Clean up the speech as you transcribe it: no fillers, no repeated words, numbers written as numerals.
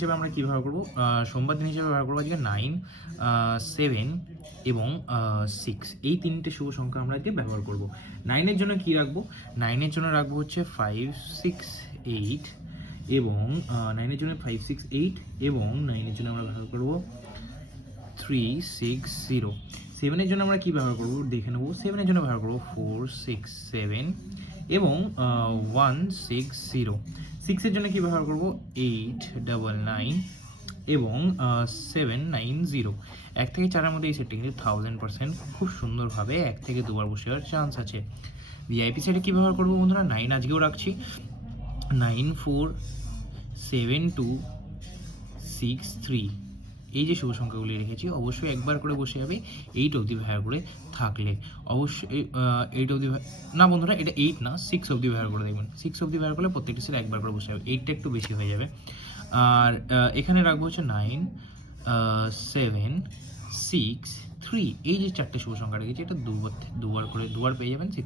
হিসেবে আমরা কী ব্যবহার করবো? সোমবার দিন হিসেবে ব্যবহার করবো আজকে 9, 7 এবং 6, এই 3টে শুভ সংখ্যা আমরা আজকে ব্যবহার করবো। 9-এর জন্য কী রাখবো? 9-এর জন্য রাখবো হচ্ছে 5, 6, 8 এবং 9-এর জন্য 5, 6, 8 এবং 9-এর জন্য আমরা ব্যবহার করবো 3, 6, 0। 7-এর জন্য আমরা কী ব্যবহার করবো দেখে নেবো। 7-এর জন্য ব্যবহার করবো 4, 6, 7 এবং 1, 6, 0। 6-এর জন্য কী ব্যবহার করবো? 8, 9, 9 এবং 7, 9, 0। 1 থেকে 4-এর মধ্যে এই সেটটি কিন্তু 1000% খুব সুন্দরভাবে 1 থেকে 2বার বসে যাওয়ার চান্স আছে। ভিআইপি সেটে কী ব্যবহার করবো বন্ধুরা? 9 আজকেও রাখছি, 9, 4, 7, 2, 6, 3। এই যে শুভ সংখ্যাগুলি রেখেছি অবশ্যই একবার করে বসে যাবে 8 অবধি ব্যবহার করে থাকলে। অবশ্যই 8 অবধি না বন্ধুরা, এটা 8 না, 6 অবধি ব্যবহার করে দেখবেন। 6 অবধি ব্যবহার করলে প্রত্যেকটি সেট একবার করে বসে যাবে, 8টা একটু বেশি হয়ে যাবে। আর এখানে রাখবো হচ্ছে 9, 7, 6, 3। এই যে 4টে শুভ সংখ্যা রেখেছি এটা দুবার পেয়ে যাবেন।